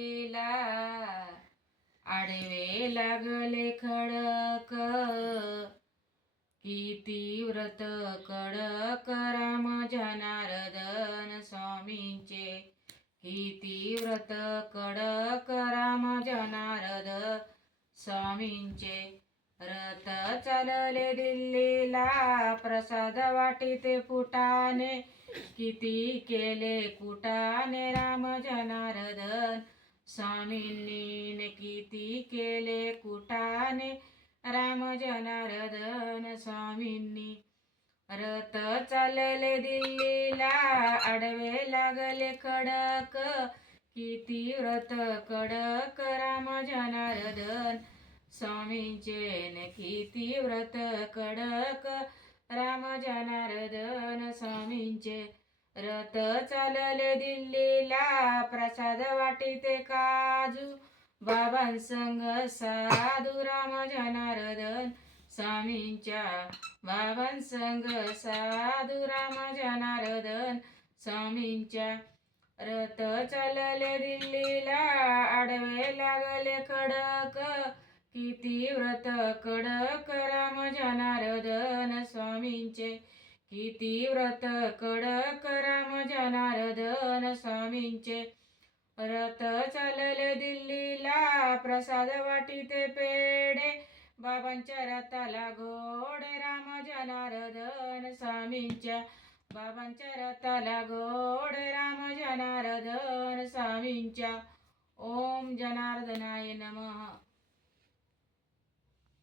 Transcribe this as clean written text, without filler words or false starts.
ला आडवे लागले खडक, किती व्रत कडक राम जनार्दन स्वामींचे, किती व्रत कडक राम जनार्दन स्वामींचे. रथ चालले दिल्लीला प्रसाद वाटीते फुटाणे, किती केले कुटाणे राम जनार्दन स्वामींनी, किती केले कुटाणे राम जनार्दन स्वामींनी. रथ चालले दिल्लीला आडवे लागले खडक, किती व्रत कडक राम जनार्दन स्वामींचे, किती व्रत कडक राम जनार्दन स्वामींचे. रथ चालले दिल्लीला प्रसाद वाटीते काजू, बाबांसंग साधू राम जनार्दन स्वामींच्या, बाबांसंग साधू राम जनार्दन स्वामींच्या. रथ चालले दिल्लीला आडवे लागले खडक, किती व्रत कडक राम जनार्दन स्वामींचे, किती व्रत कडक राम जनार्दन स्वामींचे. रथ चालले दिल्लीला प्रसाद वाटीते पेढे, बाबांच्या रथाला घोडे राम जनार्दन स्वामींच्या, बाबांच्या रथाला घोडे राम जनार्दन स्वामींच्या. ओम जनार्दनाय नमः.